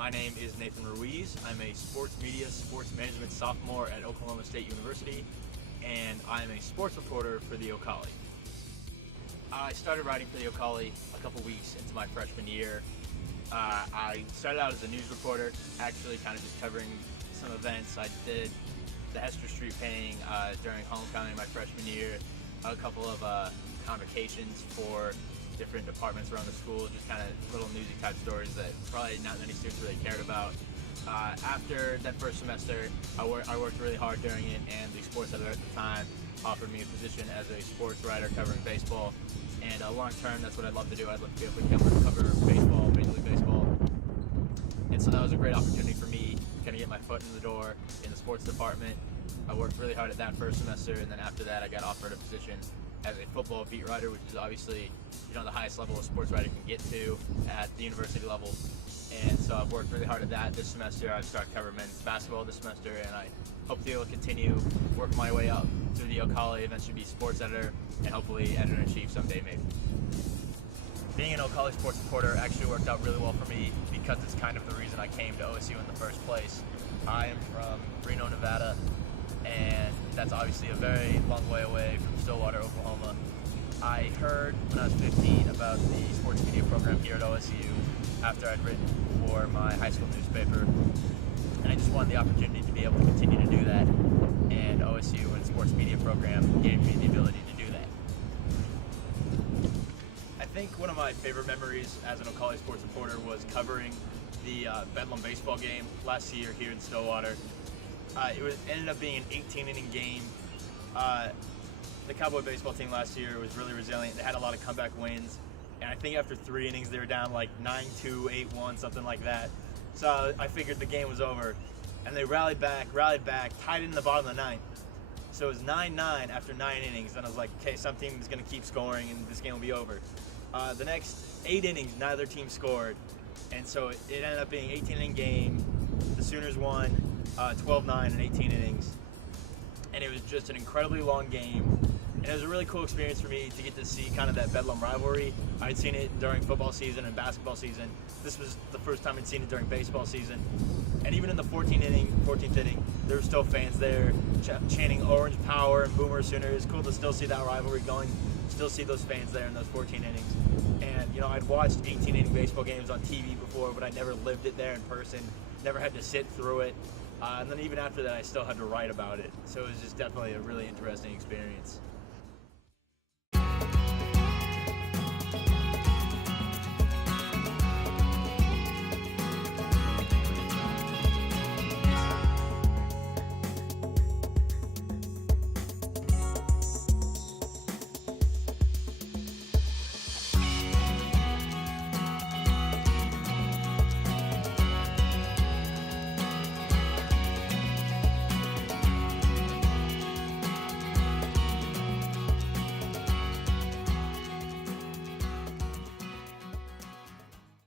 My name is Nathan Ruiz. I'm a sports media, sports management sophomore at Oklahoma State University, and I'm a sports reporter for the Ocali. I started writing for the Ocali a couple weeks into my freshman year. I started out as a news reporter, actually kind of just covering some events. I did the Hester Street painting during homecoming my freshman year, a couple of convocations for different departments around the school, just kind of little newsy type stories that probably not many students really cared about. After that first semester, I worked really hard during it, and the sports editor at the time offered me a position as a sports writer covering baseball. And long term, that's what I'd love to do. I'd love to be able to cover baseball, Major League Baseball. And so that was a great opportunity for me to kind of get my foot in the door in the sports department. I worked really hard at that first semester, and then after that I got offered a position as a football beat writer, which is obviously, the highest level a sports writer can get to at the university level. And so I've worked really hard at that this semester. I've started covering men's basketball this semester, and I hope to be able to continue work my way up through the Ocali, eventually be sports editor, and hopefully editor-in-chief someday maybe. Being an Ocali sports reporter actually worked out really well for me because it's kind of the reason I came to OSU in the first place. I am from Reno, Nevada, and that's obviously a very long way away from Stillwater, Oklahoma. I heard when I was 15 about the sports media program here at OSU after I'd written for my high school newspaper, and I just wanted the opportunity to be able to continue to do that, and OSU and sports media program gave me the ability to do that. I think one of my favorite memories as an Ocali sports reporter was covering the Bedlam baseball game last year here in Stillwater. It ended up being an 18-inning game. The Cowboy baseball team last year was really resilient. They had a lot of comeback wins, and I think after 3 innings they were down like 9-2, 8-1, something like that. So I figured the game was over, and they rallied back, tied it in the bottom of the 9th. So it was 9-9 after 9 innings, and I was like, okay, some team is going to keep scoring, and this game will be over. The next 8 innings, neither team scored, and so it ended up being an 18-inning game. The Sooners won 12-9 in 18 innings, and it was just an incredibly long game. And it was a really cool experience for me to get to see kind of that Bedlam rivalry. I'd seen it during football season and basketball season. This was the first time I'd seen it during baseball season. And even in the 14th inning, there were still fans there chanting Orange Power and Boomer Sooner. It's cool to still see that rivalry going, still see those fans there in those 14 innings. And, I'd watched 18-inning baseball games on TV before, but I never lived it there in person, never had to sit through it. And then even after that, I still had to write about it. So it was just definitely a really interesting experience.